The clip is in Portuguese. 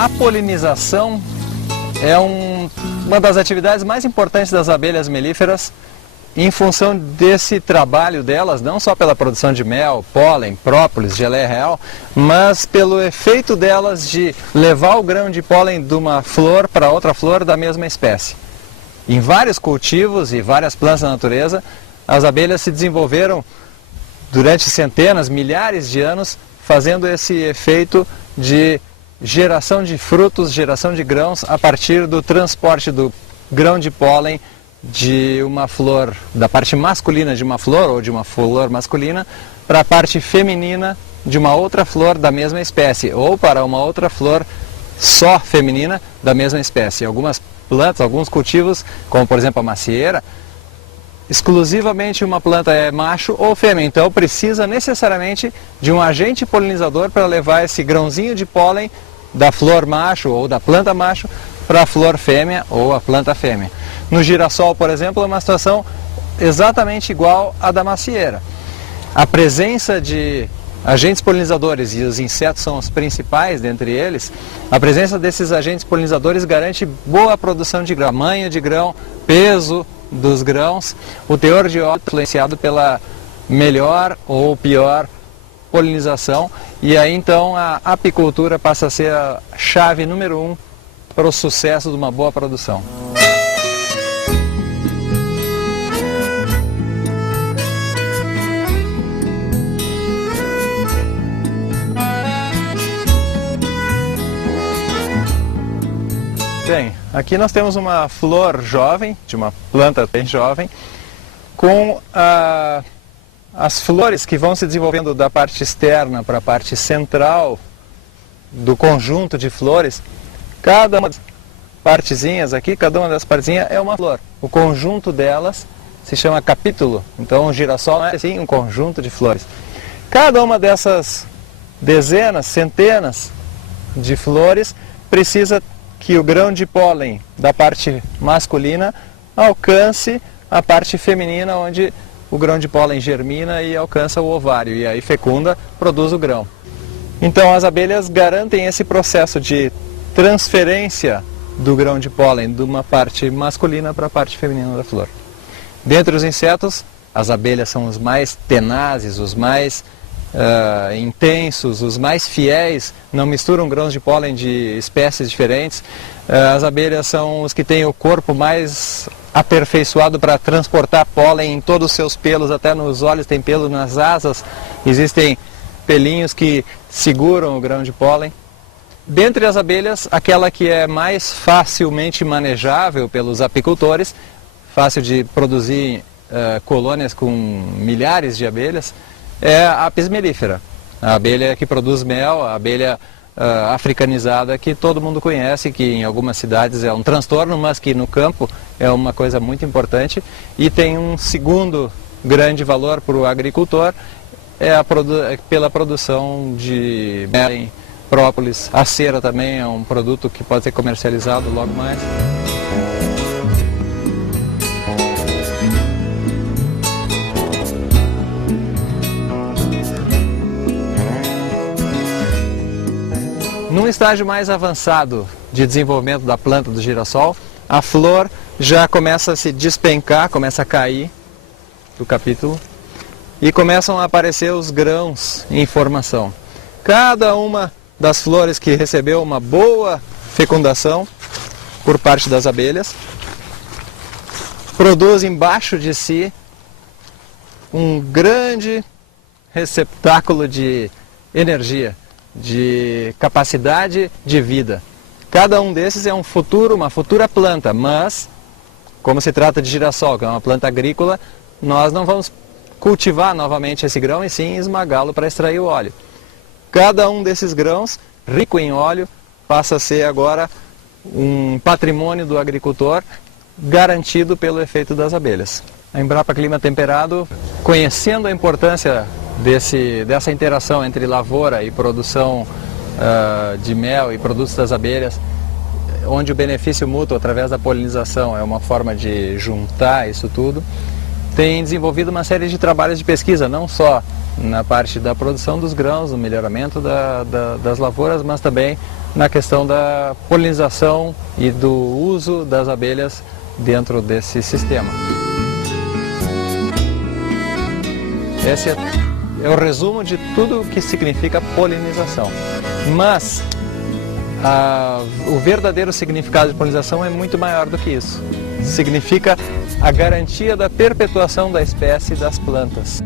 A polinização é uma das atividades mais importantes das abelhas melíferas em função desse trabalho delas, não só pela produção de mel, pólen, própolis, geleia real, mas pelo efeito delas de levar o grão de pólen de uma flor para outra flor da mesma espécie. Em vários cultivos e várias plantas da natureza, as abelhas se desenvolveram durante centenas, milhares de anos, fazendo esse efeito de geração de frutos, geração de grãos, a partir do transporte do grão de pólen de uma flor, da parte masculina de uma flor ou de uma flor masculina, para a parte feminina de uma outra flor da mesma espécie, ou para uma outra flor só feminina da mesma espécie. Algumas plantas, alguns cultivos, como por exemplo a macieira, exclusivamente uma planta é macho ou fêmea, então precisa necessariamente de um agente polinizador para levar esse grãozinho de pólen da flor macho ou da planta macho para a flor fêmea ou a planta fêmea. No girassol, por exemplo, é uma situação exatamente igual à da macieira. A presença de agentes polinizadores, e os insetos são os principais dentre eles, a presença desses agentes polinizadores garante boa produção de grão, tamanho de grão, peso dos grãos, o teor de óleo influenciado pela melhor ou pior polinização, e aí então a apicultura passa a ser a chave número 1 para o sucesso de uma boa produção. Bem, aqui nós temos uma flor jovem, de uma planta bem jovem, com as flores que vão se desenvolvendo da parte externa para a parte central do conjunto de flores. Cada uma das partezinhas aqui, cada uma das partezinhas é uma flor. O conjunto delas se chama capítulo, então o girassol é assim um conjunto de flores. Cada uma dessas dezenas, centenas de flores precisa que o grão de pólen da parte masculina alcance a parte feminina, onde o grão de pólen germina e alcança o ovário, e aí fecunda, produz o grão. Então as abelhas garantem esse processo de transferência do grão de pólen de uma parte masculina para a parte feminina da flor. Dentre os insetos, as abelhas são os mais tenazes, os mais intensos, os mais fiéis, não misturam grãos de pólen de espécies diferentes. As abelhas são os que têm o corpo mais aperfeiçoado para transportar pólen em todos os seus pelos, até nos olhos tem pelo, nas asas existem pelinhos que seguram o grão de pólen. Dentre as abelhas, aquela que é mais facilmente manejável pelos apicultores, fácil de produzir colônias com milhares de abelhas, é a Apis mellifera, a abelha que produz mel, a abelha africanizada que todo mundo conhece, que em algumas cidades é um transtorno, mas que no campo é uma coisa muito importante. E tem um segundo grande valor para o agricultor, pela produção de mel, própolis. A cera também é um produto que pode ser comercializado logo mais. Num estágio mais avançado de desenvolvimento da planta do girassol, a flor já começa a se despencar, começa a cair do capítulo e começam a aparecer os grãos em formação. Cada uma das flores que recebeu uma boa fecundação por parte das abelhas produz embaixo de si um grande receptáculo de energia, de capacidade de vida. Cada um desses é uma futura planta, mas como se trata de girassol, que é uma planta agrícola, nós não vamos cultivar novamente esse grão e sim esmagá-lo para extrair o óleo. Cada um desses grãos, rico em óleo, passa a ser agora um patrimônio do agricultor, garantido pelo efeito das abelhas. A Embrapa Clima Temperado, conhecendo a importância dessa interação entre lavoura e produção de mel e produtos das abelhas, onde o benefício mútuo através da polinização é uma forma de juntar isso tudo, tem desenvolvido uma série de trabalhos de pesquisa, não só na parte da produção dos grãos, no melhoramento das lavouras, mas também na questão da polinização e do uso das abelhas dentro desse sistema. Esse é o resumo de tudo o que significa polinização. Mas o verdadeiro significado de polinização é muito maior do que isso. Significa a garantia da perpetuação da espécie das plantas.